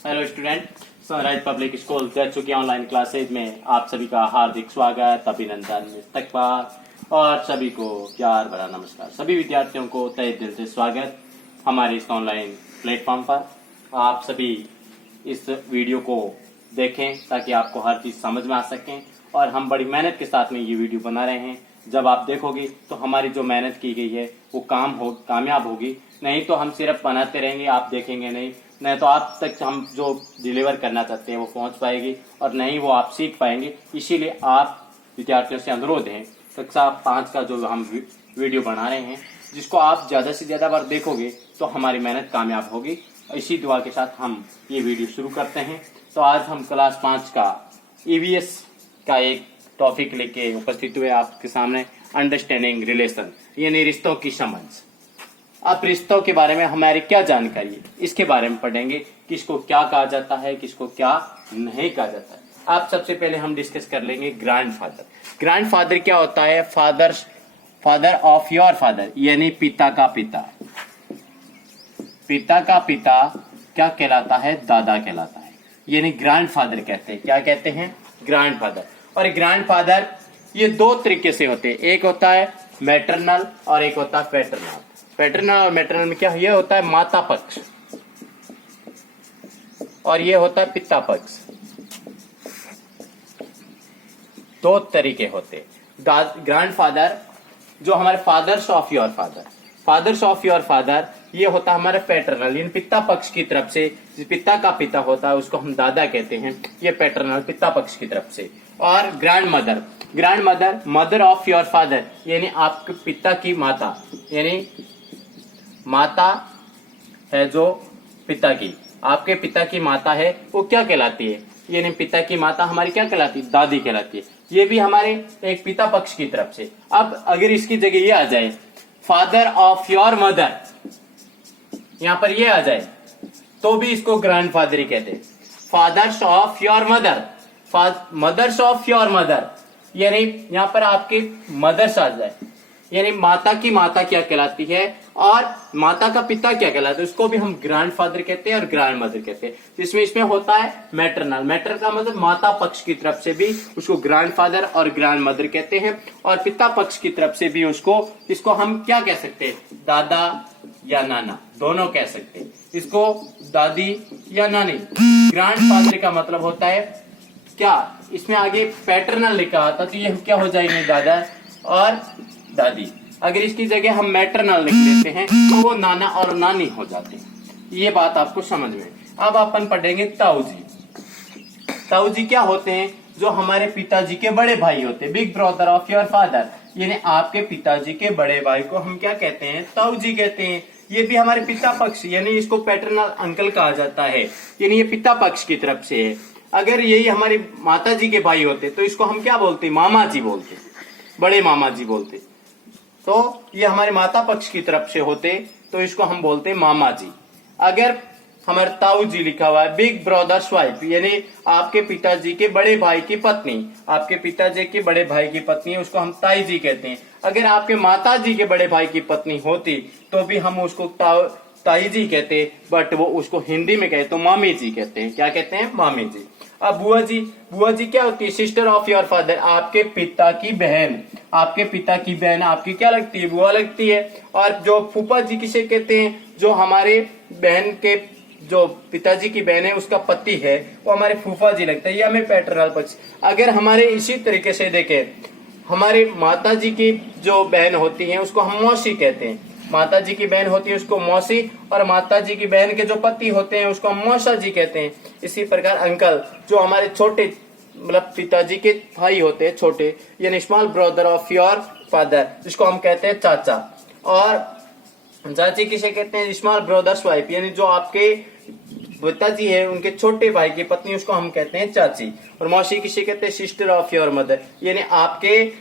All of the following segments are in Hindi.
Hello student, sunrise public school कर चुकी ऑनलाइन क्लासेज में आप सभी का हार्दिक स्वागत, अभिनंदन, इस्तकबाल और सभी को प्यार भरा नमस्कार। सभी विद्यार्थियों को तहे दिल से स्वागत हमारे इस ऑनलाइन प्लेटफॉर्म पर। आप सभी इस वीडियो को देखें ताकि आपको हर चीज समझ में आ सके और हम बड़ी मेहनत के साथ में ये वीडियो बना रहे हैं। जब आप देखोगे तो हमारी जो मेहनत की गई है वो कामयाब होगी, नहीं तो हम सिर्फ बनाते रहेंगे, आप देखेंगे नहीं तो आप तक हम जो डिलीवर करना चाहते हैं वो पहुंच पाएगी और नहीं वो आप सीख पाएंगे। इसीलिए आप विद्यार्थियों से अनुरोध है, कक्षा 5 का जो हम वीडियो बना रहे हैं जिसको आप ज्यादा से ज्यादा बार देखोगे तो हमारी मेहनत कामयाब होगी। इसी दुआ के साथ हम ये वीडियो शुरू करते हैं। तो आज हम क्लास 5 का ईवीएस का एक टॉपिक लेके उपस्थित हुए आपके सामने, अंडरस्टैंडिंग रिलेशन यानी रिश्तों की समझ। अब रिश्तों के बारे में हमारी क्या जानकारी है इसके बारे में पढ़ेंगे, किसको क्या कहा जाता है, किसको क्या नहीं कहा जाता है। आप सबसे पहले हम डिस्कस कर लेंगे ग्रैंडफादर। ग्रैंडफादर क्या होता है? फादर ऑफ योर फादर यानी पिता का पिता। पिता का पिता क्या कहलाता है? दादा कहलाता है, यानी ग्रैंडफादर कहते हैं। क्या कहते हैं? ग्रैंडफादर। और ग्रैंडफादर ये दो तरीके से होते हैं, एक होता है मैटरनल और एक होता है पैटर्नल। पैटर्नल और मैटरनल में क्या ये होता है? माता पक्ष और ये होता है पिता पक्ष। दो तरीके होते। ग्रैंडफादर जो हमारे फादर्स ऑफ योर फादर ये होता है हमारे पैटर्नल यानी पिता पक्ष की तरफ से। पिता का पिता होता है उसको हम दादा कहते हैं, ये पैटर्नल पिता पक्ष की तरफ से। और grandmother mother of your father यानी आपके पिता की माता, यानी माता है जो पिता की, आपके पिता की माता है वो क्या कहलाती है? यानी पिता की माता हमारी क्या कहलाती है? दादी कहलाती है। ये भी हमारे एक पिता पक्ष की तरफ से। अब अगर इसकी जगह ये आ जाए फादर ऑफ योर मदर, यहां पर ये आ जाए तो भी इसको ग्रैंडफादर ही कहते हैं। Fathers of your mother, mothers of your mother यानी यहां पर आपके मदर्स आ जाए, यानी माता की माता क्या कहलाती है और माता का पिता क्या कहलाता है, उसको भी हम ग्रैंडफादर कहते हैं और ग्रैंडमदर कहते हैं। इसमें होता है मैटरनल का मतलब माता पक्ष की तरफ से भी उसको ग्रैंडफादर और ग्रैंडमदर कहते हैं और पिता पक्ष की तरफ से भी इसको हम क्या कह सकते हैं? दादा या नाना दोनों कह सकते हैं। इसको दादी या नानी। ग्रैंडफादर का मतलब होता है क्या? इसमें आगे पैटर्नल लिखा था तो ये क्या हो जाएंगे? दादा और दादी। अगर इसकी जगह हम मैटरनल लिख लेते हैं तो वो नाना और नानी हो जाते हैं। ये बात आपको समझ में। अब अपन पढ़ेंगे ताऊजी। ताऊजी क्या होते हैं? जो हमारे पिताजी के बड़े भाई होते हैं, big brother of your father, यानी आपके पिताजी के बड़े भाई को हम क्या कहते हैं? ताऊजी कहते हैं। ये भी हमारे पिता पक्ष यानी इसको पैटर्नल अंकल कहा जाता है, यानी ये पिता पक्ष की तरफ से है। अगर यही हमारी माता जी के भाई होते तो इसको हम क्या बोलते? मामा जी बोलते, बड़े मामा जी बोलते। तो ये हमारे माता पक्ष की तरफ से होते तो इसको हम बोलते मामा जी। अगर हमारे ताऊ जी लिखा हुआ है बिग ब्रदर्स वाइफ यानी आपके पिताजी के बड़े भाई की पत्नी, आपके पिताजी के बड़े भाई की पत्नी उसको हम ताई जी कहते हैं। अगर आपके माता जी के बड़े भाई की पत्नी होती तो भी हम उसको ताई जी कहते, बट वो उसको हिंदी में कहते तो मामी जी कहते हैं। क्या कहते हैं? मामी जी। अब बुआ जी क्या होती है? सिस्टर ऑफ योर फादर, आपके पिता की बहन। आपके पिता की बहन आपकी क्या लगती है? बुआ लगती है। और जो फूफा जी किसे कहते हैं? जो हमारे बहन के जो पिताजी की बहन है उसका पति है वो हमारे फूफा जी लगता है, ये हमें पैटर्नल पक्ष। अगर हमारे इसी तरीके से देखें, हमारे माता जी की जो बहन होती है उसको हम मौसी कहते हैं। माता जी की बहन होती है उसको मौसी और माता जी की बहन के जो पति होते हैं उसको हम मौसा जी कहते हैं। इसी प्रकार अंकल जो हमारे छोटे मतलब पिताजी के भाई होते हैं छोटे, यानी small brother of your father, जिसको हम कहते हैं चाचा। और चाची किसे कहते हैं? स्मॉल ब्रदर्स वाइफ, यानी जो आपके पिताजी है उनके छोटे भाई की पत्नी उसको हम कहते हैं चाची। और मौसी किसे कहते हैं? सिस्टर ऑफ योर मदर, यानी आपके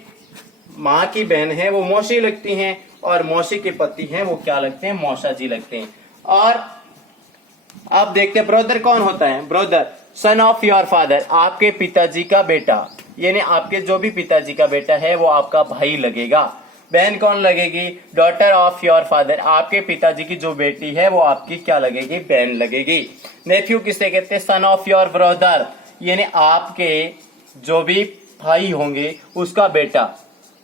माँ की बहन है वो मौसी लगती हैं और मौसी के पति हैं वो क्या लगते हैं? मौसा जी लगते हैं। और आप देखते हैं ब्रदर कौन होता है? Brother son of your father, आपके पिताजी का बेटा, यानी आपके जो भी पिताजी का बेटा है वो आपका भाई लगेगा। बहन कौन लगेगी? डॉटर ऑफ योर फादर, आपके पिताजी की जो बेटी है वो आपकी क्या लगेगी? बहन लगेगी। नेफ्यू किसे कहते हैं? सन ऑफ योर ब्रदर, यानी आपके जो भी भाई होंगे उसका बेटा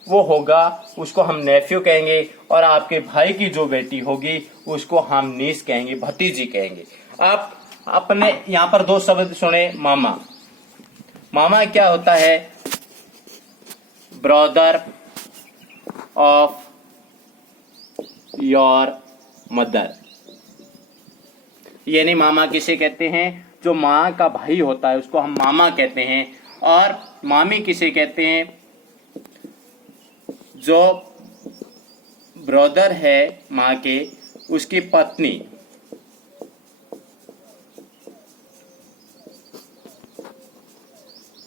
वो होगा, उसको हम नेफ्यू कहेंगे। और आपके भाई की जो बेटी होगी उसको हम नीस कहेंगे, भतीजी कहेंगे। आप अपने यहाँ पर दो शब्द सुने, मामा। मामा क्या होता है? ब्रदर ऑफ योर मदर, यानी मामा किसे कहते हैं? जो माँ का भाई होता है उसको हम मामा कहते हैं। और मामी किसे कहते हैं? जो ब्रदर है माँ के, उसकी पत्नी,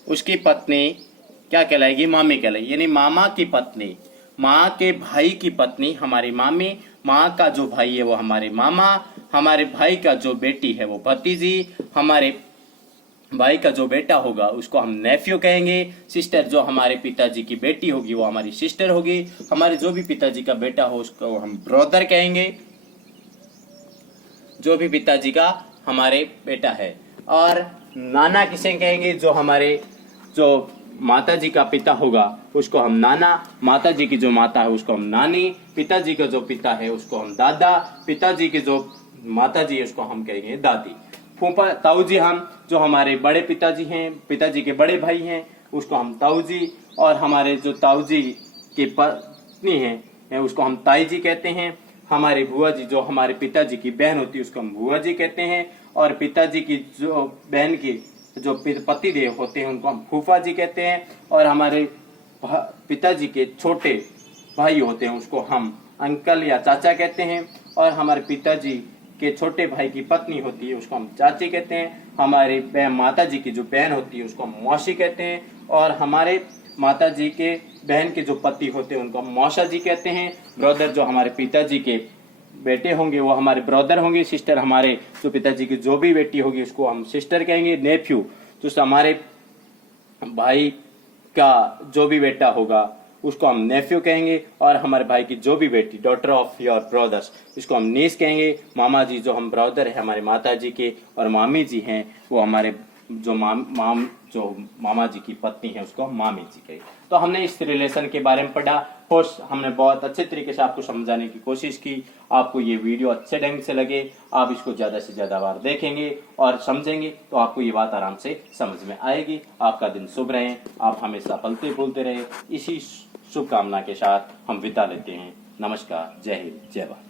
उसकी पत्नी क्या कहलाएगी? मामी कहलाएगी। यानी मामा की पत्नी, माँ के भाई की पत्नी हमारी मामी, माँ का जो भाई है वो हमारे मामा, हमारे भाई का जो बेटी है वो भतीजी, हमारे भाई का जो बेटा होगा उसको हम नेफ्यू कहेंगे। सिस्टर, जो हमारे पिताजी की बेटी होगी वो हमारी सिस्टर होगी। हमारे जो भी पिताजी का बेटा हो उसको हम ब्रदर कहेंगे, जो भी पिताजी का हमारे बेटा है। और नाना किसे कहेंगे? जो हमारे जो माता जी का पिता होगा उसको हम नाना, माता जी की जो माता है उसको हम नानी, पिताजी का जो पिता है उसको हम दादा, पिताजी की जो माता जी है उसको हम कहेंगे दादी। फूफा ताऊ जी, हम जो हमारे बड़े पिताजी हैं, पिताजी के बड़े भाई हैं, उसको हम ताऊ जी। और हमारे जो ताऊ जी की पत्नी है उसको हम ताई जी कहते हैं। हमारे बुआ जी, जो हमारे पिताजी की बहन होती है उसको हम बुआ जी कहते हैं। और पिताजी की जो बहन की जो पति देव होते हैं उनको हम फूफा जी कहते हैं। और हमारे पिताजी के छोटे भाई होते हैं उसको हम अंकल या चाचा कहते हैं। और हमारे पिताजी के छोटे भाई की पत्नी होती है उसको हम चाची कहते हैं। हमारे माता जी की जो बहन होती है उसको हम मौसी कहते हैं। और हमारे माता जी के बहन के जो पति होते हैं उनको हम मौसा जी कहते हैं। ब्रदर, जो हमारे पिताजी के बेटे होंगे वो हमारे ब्रदर होंगे। सिस्टर, हमारे जो पिताजी की जो भी बेटी होगी उसको हम सिस्टर कहेंगे। नेफ्यू, जो हमारे भाई का जो भी बेटा होगा उसको हम नेफ्यू कहेंगे। और हमारे भाई की जो भी बेटी, डॉटर ऑफ योर ब्रदर्स, इसको हम नीस कहेंगे। मामा जी, जो हम ब्रदर है हमारे माता जी के, और मामी जी हैं वो हमारे जो मामा जी की पत्नी है उसको हम मामी जी कहेंगे। तो हमने इस रिलेशन के बारे में पढ़ा। कोर्स हमने बहुत अच्छे तरीके से आपको समझाने की कोशिश की। आपको ये वीडियो अच्छे ढंग से लगे, आप इसको ज्यादा से ज्यादा बार देखेंगे और समझेंगे तो आपको ये बात आराम से समझ में आएगी। आपका दिन शुभ रहे, आप हमेशा फलते फूलते रहे। इसी शुभकामना के साथ हम विदा लेते हैं। नमस्कार, जय हिंद, जय भारत।